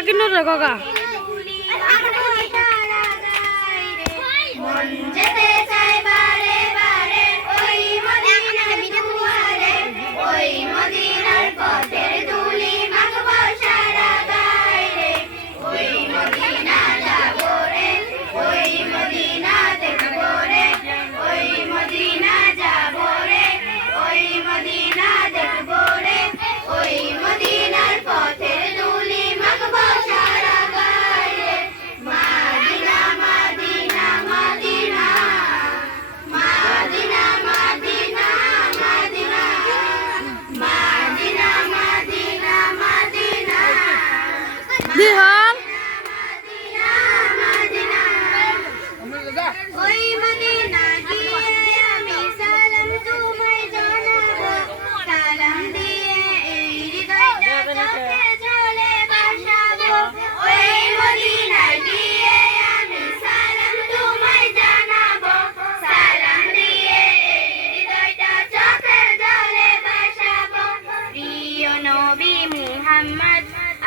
আকিনুর রে কাকা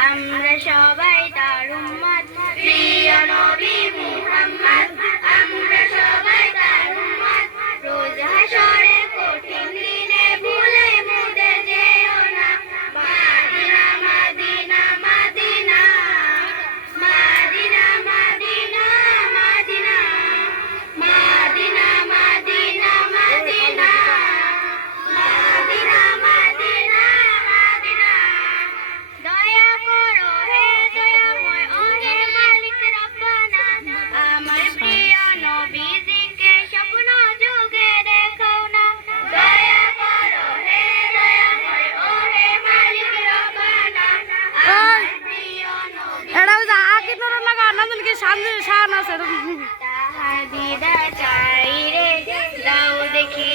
আমরা সবাই তার উম্মত প্রিয় নবী মুহাম্মদ আমরা সবাই তার উম্মত রোজ হাশরের কঠিন দিনে ভুলে মুদের যেও না Medina Medina Medina Medina Medina Medina Medina Medina Medina Medina Medina Medina দয়া করো হে দয়াময় ও হে মালিক রব্বানা আমার প্রিয় নবীজিকে স্বপ্ন যুগে দেখাও না দয়া করো হে দয়াময় ও হে মালিক রব্বানা আমার প্রিয় নবী এটা যা আকিনুর লাগা নতুন কি শান আছে তাহার দিদা চাই রে দাও দেখি